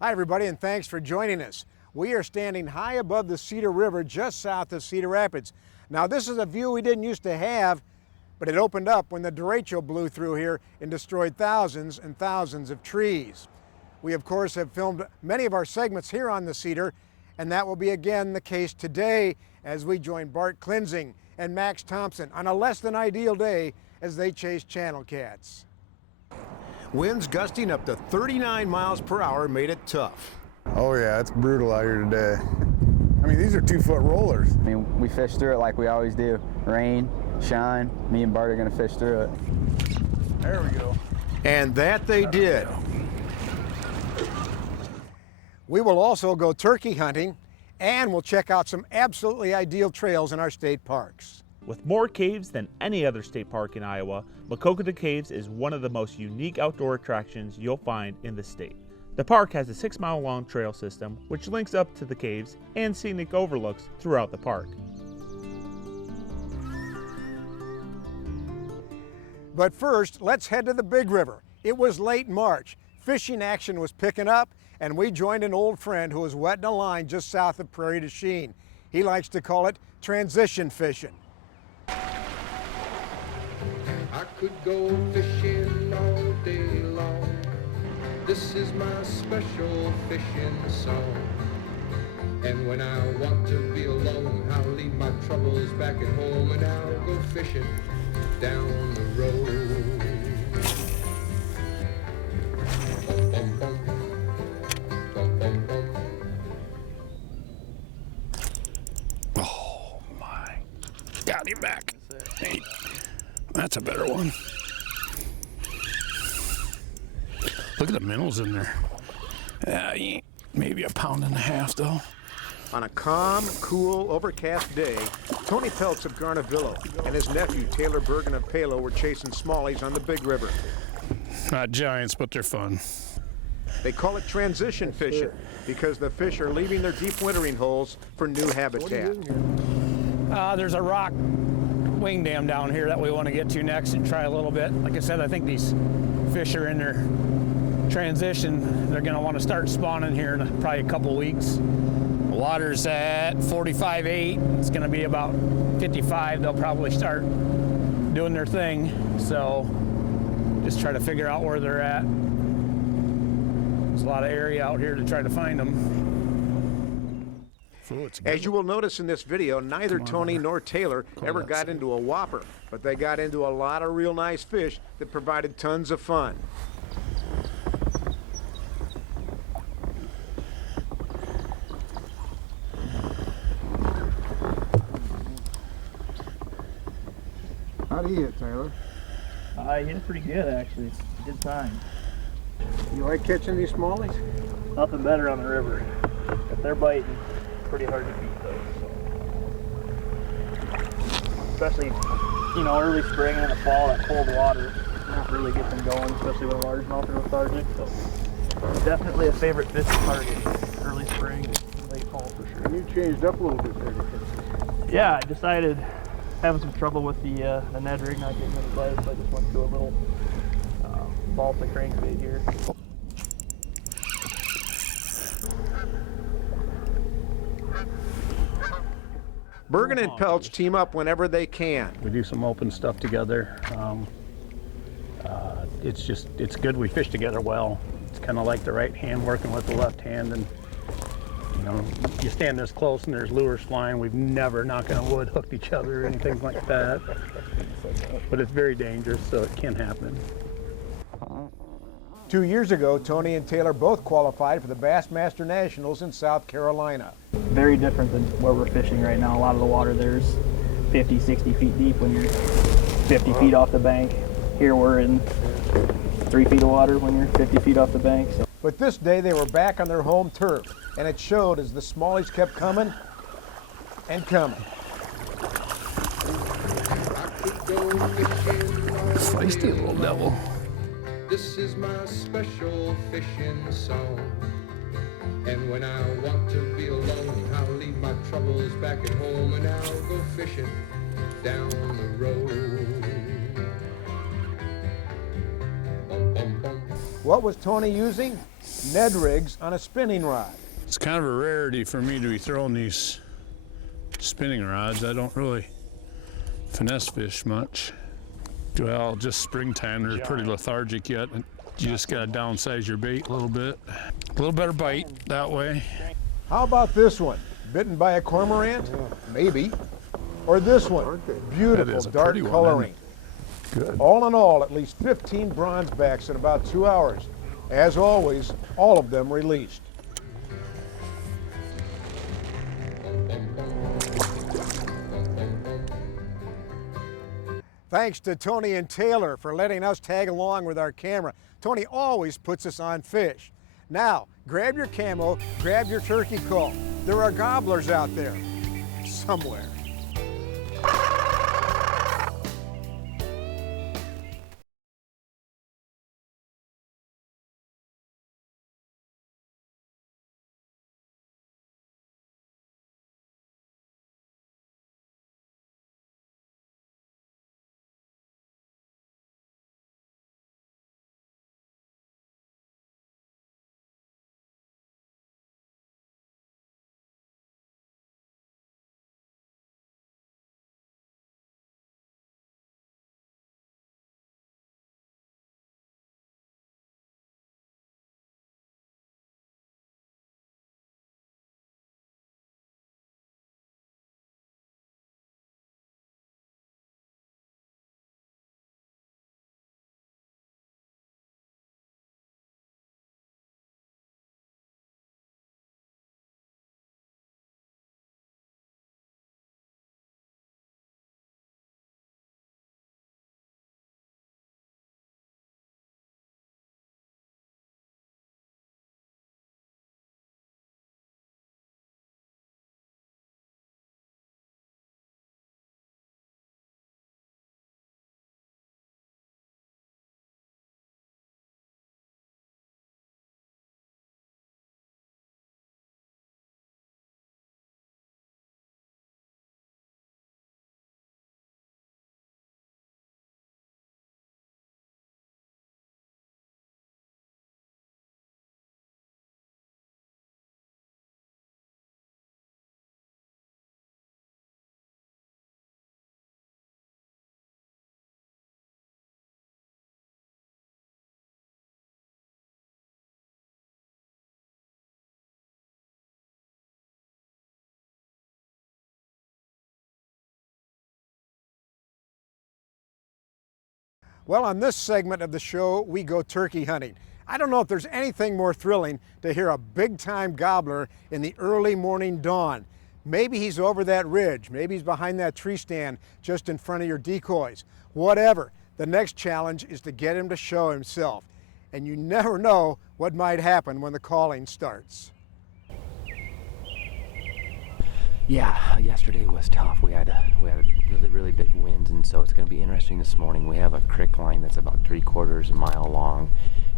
Hi everybody, and thanks for joining us. We are standing high above the Cedar River just south of Cedar Rapids. Now this is a view we didn't used to have, but it opened up when the derecho blew through here and destroyed thousands and thousands of trees. We of course have filmed many of our segments here on the Cedar, and that will be again the case today as we join Bart Klinzing and Max Thompson on a less than ideal day as they chase channel cats. Winds gusting up to 39 miles per hour made it tough. Oh yeah, it's brutal out here today. I mean, these are 2-foot rollers. I mean, we fish through it like we always do. Rain, shine, me and Bart are gonna fish through it. There we go. And that they did. We will also go turkey hunting, and we'll check out some absolutely ideal trails in our state parks. With more caves than any other state park in Iowa, Maquoketa Caves is one of the most unique outdoor attractions you'll find in the state. The park has a 6-mile-long trail system which links up to the caves and scenic overlooks throughout the park. But first, let's head to the Big River. It was late March. Fishing action was picking up, and we joined an old friend who was wetting a line just south of Prairie du Chien. He likes to call it transition fishing. I could go fishing all day long. This is my special fishing song. And when I want to be alone, I'll leave my troubles back at home and I'll go fishing down the road. Bum, bum, bum. Bum, bum, bum. Oh my. Got him back. Hey, that's a better one. Look at the minnows in there. Maybe 1.5 pounds though. On a calm, cool, overcast day, Tony Peltz of Garnavillo and his nephew Taylor Bergen of Palo were chasing smallies on the Big River. Not giants, but they're fun. They call it transition fishing because the fish are leaving their deep wintering holes for new habitat. There's a rock wing dam down here that we want to get to next and try a little bit. Like I said, I think these fish are in their transition. They're going to want to start spawning here in probably a couple weeks. The water's at 45.8. It's going to be about 55. They'll probably start doing their thing. So just try to figure out where they're at. There's a lot of area out here to try to find them. As you will notice in this video, neither Tony nor Taylor ever got into a whopper, but they got into a lot of real nice fish that provided tons of fun. How do you hit, Taylor? I hit it pretty good, actually. It's a good time. You like catching these smallies? Nothing better on the river. If they're biting, it's pretty hard to beat those. So. Especially, early spring and in the fall, that cold water not really gets them going, especially when largemouth are lethargic. So definitely a favorite fish to target early spring and late fall for sure. You changed up a little bit there. Yeah, I decided having some trouble with the Ned rig not getting any bites, so I just went to a little balsa crankbait here. Bergen and Peltz team up whenever they can. We do some open stuff together. It's good we fish together well. It's kind of like the right hand working with the left hand, and you stand this close and there's lures flying. We've never, knock on wood, hooked each other or anything like that. But it's very dangerous, so it can happen. 2 years ago, Tony and Taylor both qualified for the Bassmaster Nationals in South Carolina. Very different than where we're fishing right now. A lot of the water there's 50, 60 feet deep when you're 50 feet off the bank. Here we're in 3 feet of water when you're 50 feet off the bank. So. But this day they were back on their home turf, and it showed as the smallies kept coming and coming. Feisty little devil. This is my special fishing song. And when I want to be alone, I'll leave my troubles back at home and I'll go fishing down the road. Bum, bum, bum. What was Tony using? Ned rigs on a spinning rod. It's kind of a rarity for me to be throwing these spinning rods. I don't really finesse fish much. Well, just springtime, they're pretty lethargic yet. You just gotta downsize your bait a little bit. A little better bite that way. How about this one? Bitten by a cormorant? Maybe. Or this one? Beautiful dark coloring. Good. All in all, at least 15 bronzebacks in about 2 hours. As always, all of them released. Thanks to Tony and Taylor for letting us tag along with our camera. Tony always puts us on fish. Now, grab your camo, grab your turkey call. There are gobblers out there, somewhere. Well, on this segment of the show, we go turkey hunting. I don't know if there's anything more thrilling to hear a big-time gobbler in the early morning dawn. Maybe he's over that ridge. Maybe he's behind that tree stand just in front of your decoys. Whatever. The next challenge is to get him to show himself. And you never know what might happen when the calling starts. Yeah, yesterday was tough. We had really big winds, and so it's going to be interesting this morning. We have a creek line that's about 3/4 mile long,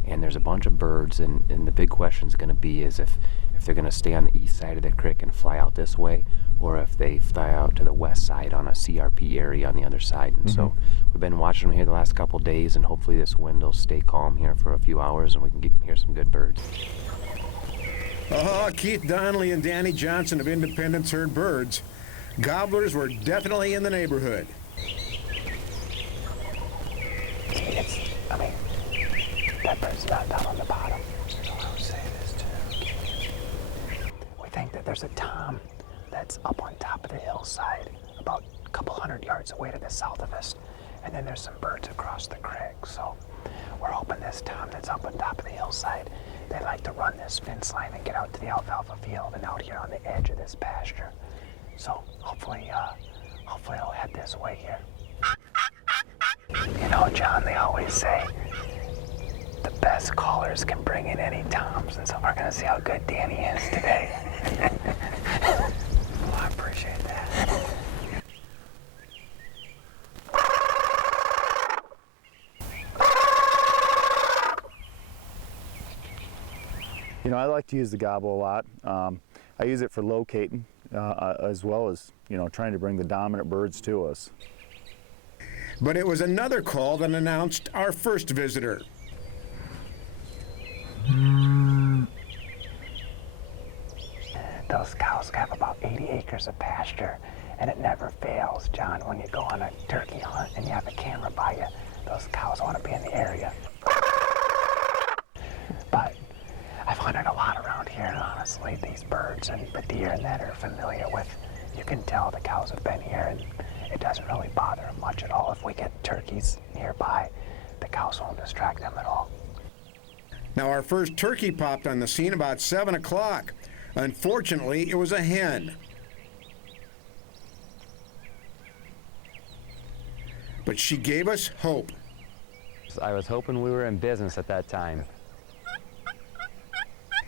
and there's a bunch of birds, and the big question is going to be is if they're going to stay on the east side of the creek and fly out this way, or if they fly out to the west side on a CRP area on the other side. And so we've been watching them here the last couple days, and hopefully this wind will stay calm here for a few hours and we can hear some good birds. Oh, Keith Donnelly and Danny Johnson of Independence heard birds. Gobblers were definitely in the neighborhood. That bird's not down on the bottom. So I would say this too. We think that there's a tom that's up on top of the hillside, about a couple 100 yards away to the south of us. And then there's some birds across the creek. So we're hoping this tom that's up on top of the hillside, they like to run this fence line and get out to the alfalfa field and out here on the edge of this pasture. So hopefully it'll head this way here. You know, John, they always say the best callers can bring in any toms, and so we're gonna see how good Danny is today. Well, I appreciate that. You know, I like to use the gobble a lot. I use it for locating as well as, you know, trying to bring the dominant birds to us. But it was another call that announced our first visitor. Come Those cows have about 80 acres of pasture, and it never fails, John, when you go on a turkey hunt and you have a camera by you. Those cows want to be in the area. But I've hunted a lot around here, and honestly, these birds and the deer and that are familiar with, you can tell the cows have been here, and it doesn't really bother them much at all. If we get turkeys nearby, the cows won't distract them at all. Now, our first turkey popped on the scene about 7 o'clock. Unfortunately, it was a hen. But she gave us hope. I was hoping we were in business at that time.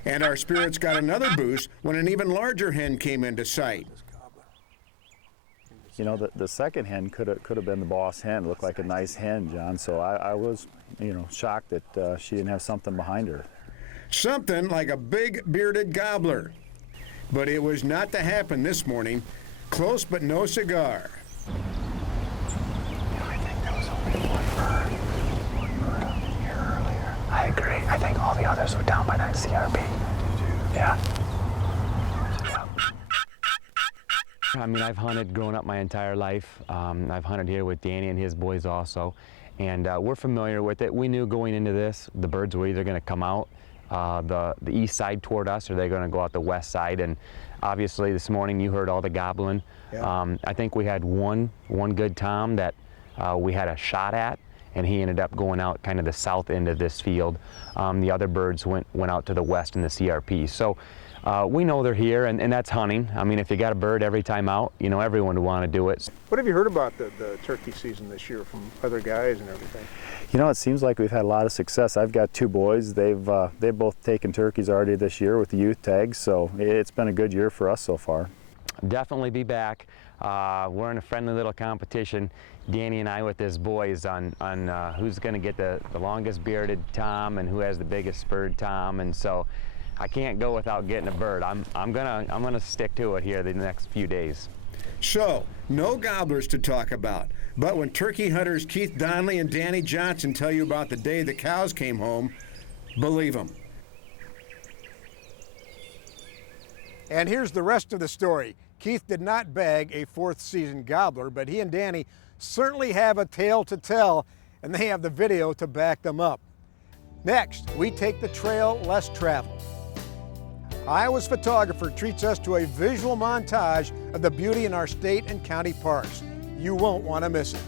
And our spirits got another boost when an even larger hen came into sight. You know, the second hen could have been the boss hen. It looked like a nice hen, John. So I was, you know, shocked that she didn't have something behind her. Something like a big bearded gobbler. But it was not to happen this morning. Close but no cigar. I think there was only one bird here earlier. I agree. I think all the others were down by that CRP. Yeah. I mean, I've hunted growing up my entire life. I've hunted here with Danny and his boys also, and we're familiar with it. We knew going into this, the birds were either going to come out the east side toward us, or they're going to go out the west side. And obviously, this morning you heard all the gobbling. Yeah. I think we had one good tom that we had a shot at, and he ended up going out kind of the south end of this field. The other birds went out to the west in the CRP. So. We know they're here, and that's hunting. I mean, if you got a bird every time out, you know, everyone would want to do it. What have you heard about the turkey season this year from other guys and everything? You know, it seems like we've had a lot of success. I've got two boys. They've both taken turkeys already this year with the youth tags, so it's been a good year for us so far. Definitely be back. We're in a friendly little competition, Danny and I with his boys on who's going to get the longest bearded tom and who has the biggest spurred tom, and so I can't go without getting a bird. I'm gonna stick to it here the next few days. So, no gobblers to talk about, but when turkey hunters Keith Donnelly and Danny Johnson tell you about the day the cows came home, believe them. And here's the rest of the story. Keith did not bag a fourth season gobbler, but he and Danny certainly have a tale to tell, and they have the video to back them up. Next, we take the trail less traveled. Iowa's photographer treats us to a visual montage of the beauty in our state and county parks. You won't want to miss it.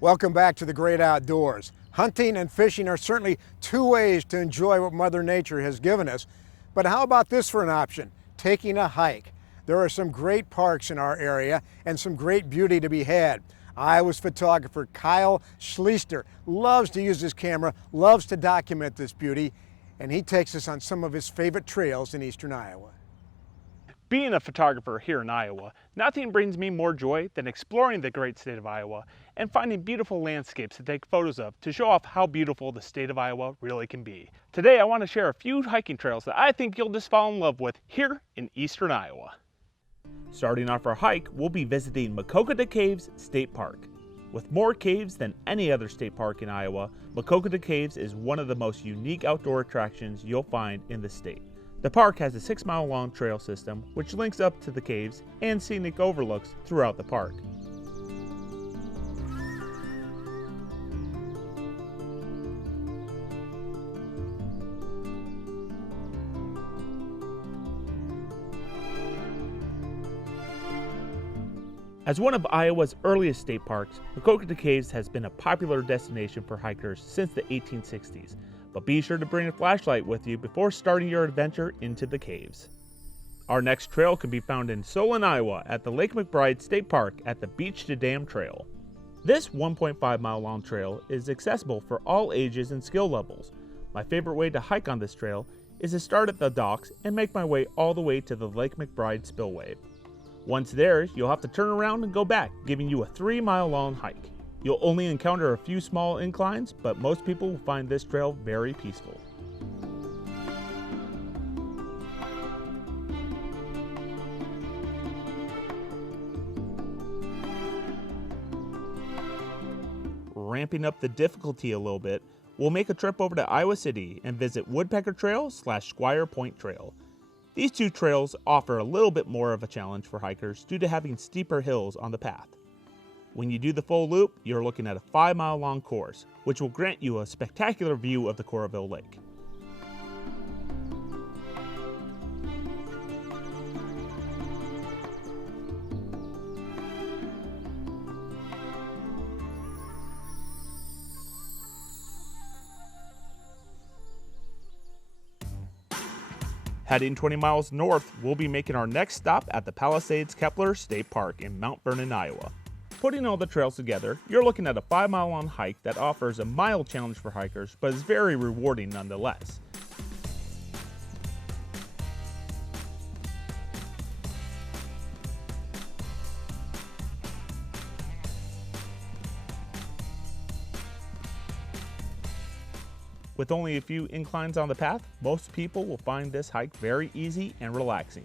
Welcome back to the great outdoors. Hunting and fishing are certainly two ways to enjoy what Mother Nature has given us. But how about this for an option? taking a hike. There are some great parks in our area and some great beauty to be had. Iowa's photographer Kyle Sleichter loves to use his camera, loves to document this beauty, and he takes us on some of his favorite trails in eastern Iowa. Being a photographer here in Iowa, nothing brings me more joy than exploring the great state of Iowa and finding beautiful landscapes to take photos of to show off how beautiful the state of Iowa really can be. Today I want to share a few hiking trails that I think you'll just fall in love with here in eastern Iowa. Starting off our hike, we'll be visiting Maquoketa Caves State Park. With more caves than any other state park in Iowa, Maquoketa Caves is one of the most unique outdoor attractions you'll find in the state. The park has a 6-mile-long trail system which links up to the caves and scenic overlooks throughout the park. As one of Iowa's earliest state parks, Maquoketa Caves has been a popular destination for hikers since the 1860s. But be sure to bring a flashlight with you before starting your adventure into the caves. Our next trail can be found in Solon, Iowa at the Lake McBride State Park at the Beach to Dam Trail. This 1.5-mile long trail is accessible for all ages and skill levels. My favorite way to hike on this trail is to start at the docks and make my way all the way to the Lake McBride spillway. Once there, you'll have to turn around and go back, giving you a 3-mile long hike. You'll only encounter a few small inclines, but most people will find this trail very peaceful. Ramping up the difficulty a little bit, we'll make a trip over to Iowa City and visit Woodpecker Trail / Squire Point Trail. These two trails offer a little bit more of a challenge for hikers due to having steeper hills on the path. When you do the full loop, you're looking at a 5-mile-long course, which will grant you a spectacular view of the Coralville Lake. Heading 20 miles north, we'll be making our next stop at the Palisades-Kepler State Park in Mount Vernon, Iowa. Putting all the trails together, you're looking at a 5-mile-long hike that offers a mild challenge for hikers, but is very rewarding nonetheless. With only a few inclines on the path, most people will find this hike very easy and relaxing.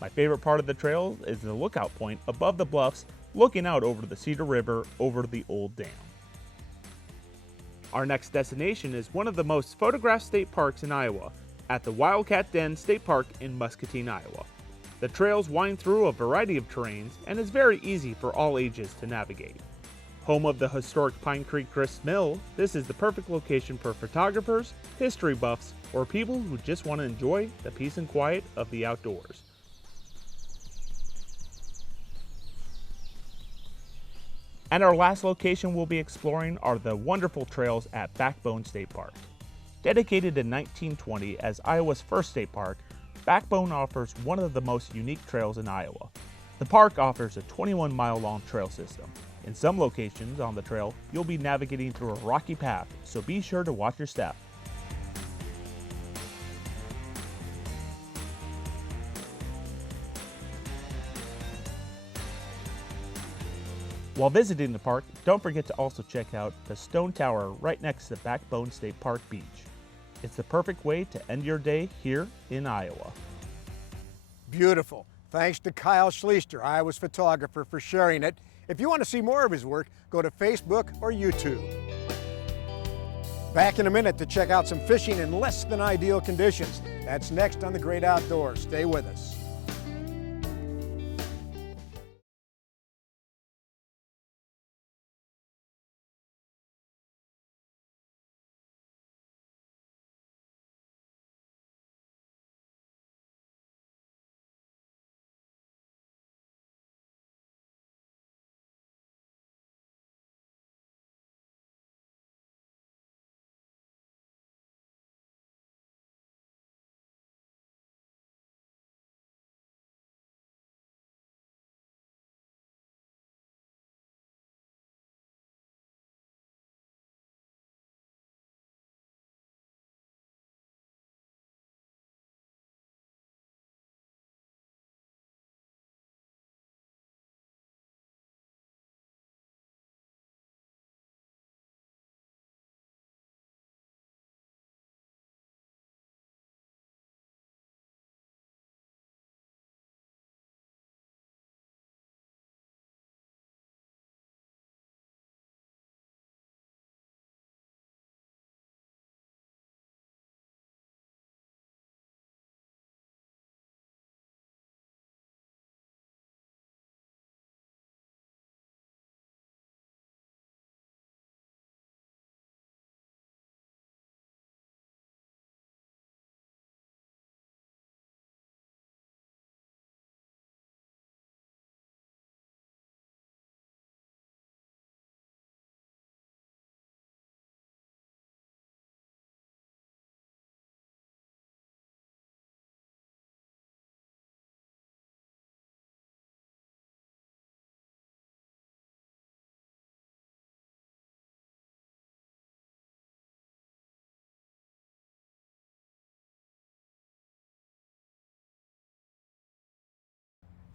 My favorite part of the trail is the lookout point above the bluffs, looking out over the Cedar River over the old dam. Our next destination is one of the most photographed state parks in Iowa, at the Wildcat Den State Park in Muscatine, Iowa. The trails wind through a variety of terrains and is very easy for all ages to navigate. Home of the historic Pine Creek Grist Mill, this is the perfect location for photographers, history buffs, or people who just want to enjoy the peace and quiet of the outdoors. And our last location we'll be exploring are the wonderful trails at Backbone State Park. Dedicated in 1920 as Iowa's first state park, Backbone offers one of the most unique trails in Iowa. The park offers a 21-mile-long trail system. In some locations on the trail, you'll be navigating through a rocky path, so be sure to watch your step. While visiting the park, don't forget to also check out the Stone Tower right next to Backbone State Park Beach. It's the perfect way to end your day here in Iowa. Beautiful. Thanks to Kyle Sleichter, Iowa's photographer, for sharing it. If you want to see more of his work, go to Facebook or YouTube. Back in a minute to check out some fishing in less than ideal conditions. That's next on The Great Outdoors. Stay with us.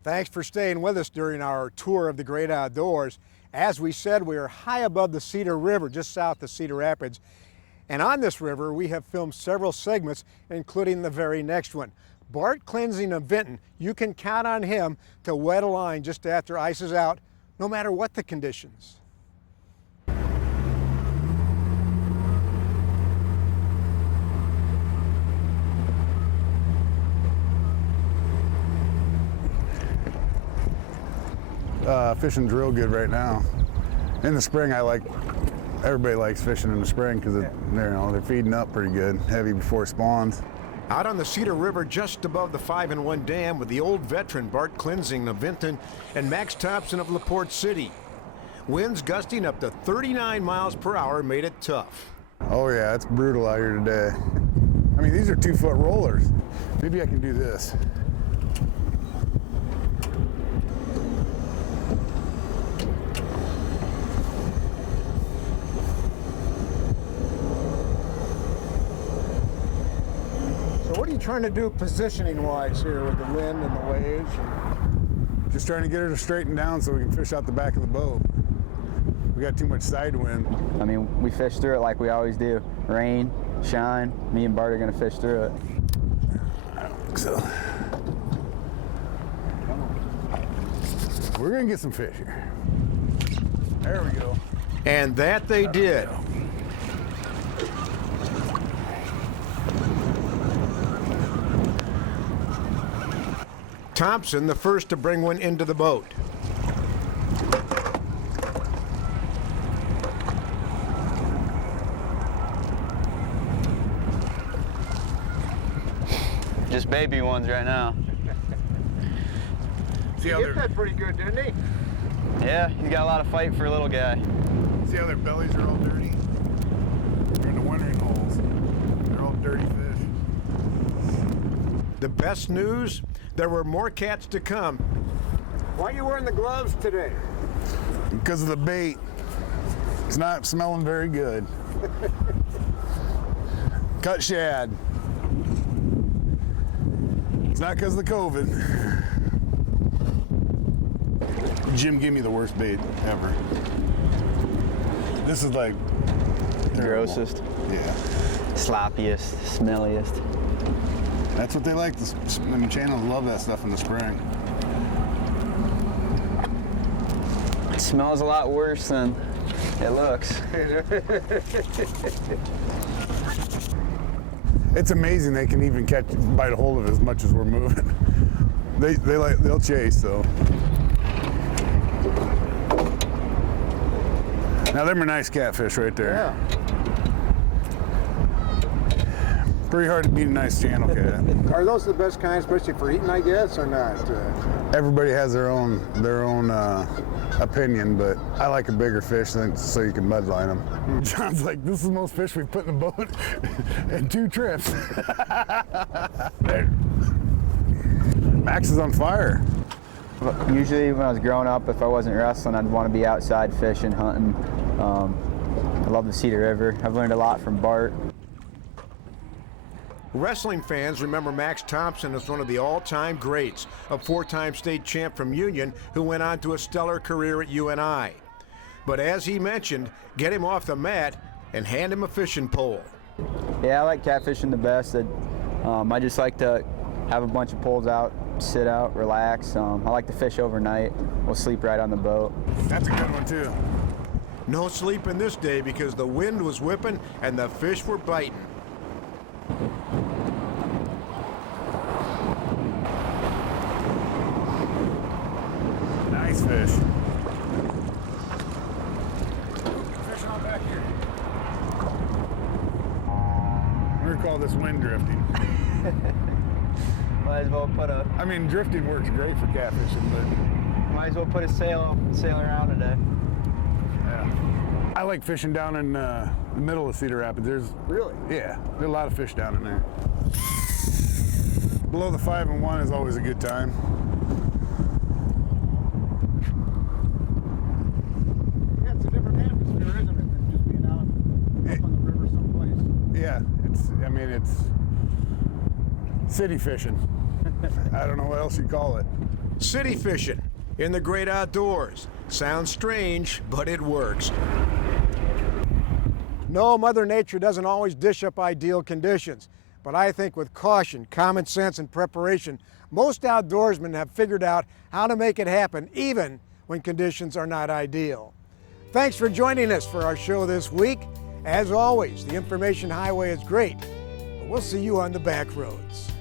Thanks for staying with us during our tour of the great outdoors. As we said, we are high above the Cedar River, just south of Cedar Rapids. And on this river, we have filmed several segments, including the very next one. Bart Cleansing of Vinton, you can count on him to wet a line just after ice is out, no matter what the conditions. Fishing's real good right now. In the spring, everybody likes fishing in the spring because they're feeding up pretty good, heavy before it spawns. Out on the Cedar River, just above the 5-in-1 dam, with the old veteran Bart Cleansing of Vinton and Max Thompson of LaPorte City. Winds gusting up to 39 miles per hour made it tough. Oh yeah, it's brutal out here today. I mean, these are 2-foot rollers. Maybe I can do this. What are you trying to do positioning-wise here with the wind and the waves? Just trying to get her to straighten down so we can fish out the back of the boat. We got too much side wind. I mean, we fish through it like we always do. Rain, shine, me and Bart are gonna fish through it. I don't think so. We're gonna get some fish here. There we go. And that they did. Thompson, the first to bring one into the boat. Just baby ones right now. He hit that pretty good, didn't he? Yeah, he's got a lot of fight for a little guy. See how their bellies are all dirty? They're in the wintering holes. They're all dirty fish. The best news? There were more cats to come. Why are you wearing the gloves today? Because of the bait. It's not smelling very good. Cut shad. It's not because of the COVID. Jim gave me the worst bait ever. This is like terrible. Grossest. Yeah. Sloppiest, smelliest. That's what they like. The channels love that stuff in the spring. It smells a lot worse than it looks. It's amazing they can even bite a hold of it as much as we're moving. They'll chase though. Now them are nice catfish right there. Yeah. Pretty hard to beat a nice channel cat. Are those the best kind, especially for eating, I guess, or not? Everybody has their own opinion, but I like a bigger fish so you can mudline them. John's like, this is the most fish we've put in the boat in 2 trips. Max is on fire. Usually when I was growing up, if I wasn't wrestling, I'd want to be outside fishing, hunting. I love the Cedar River. I've learned a lot from Bart. Wrestling fans remember Max Thompson as one of the all-time greats, a 4-time state champ from Union who went on to a stellar career at UNI. But as he mentioned, get him off the mat and hand him a fishing pole. Yeah, I like catfishing the best. I just like to have a bunch of poles out, sit out, relax. I like to fish overnight. We'll sleep right on the boat. That's a good one too. No sleeping this day because the wind was whipping and the fish were biting. Nice fish. Fishing on back here. We're gonna call this wind drifting. Might as well put a. I mean, drifting works great for catfishing, but Might as well put a sail around today. yeah. I like fishing down in the middle of Cedar Rapids. Really? Yeah, there's a lot of fish down in there. Below the 5-in-1 is always a good time. Yeah, it's a different atmosphere, isn't it, than just being out up on the river someplace? Yeah, it's city fishing. I don't know what else you call it. City fishing in the great outdoors. Sounds strange, but it works. No, Mother Nature doesn't always dish up ideal conditions, but I think with caution, common sense, and preparation, most outdoorsmen have figured out how to make it happen even when conditions are not ideal. Thanks for joining us for our show this week. As always, the information highway is great, but we'll see you on the back roads.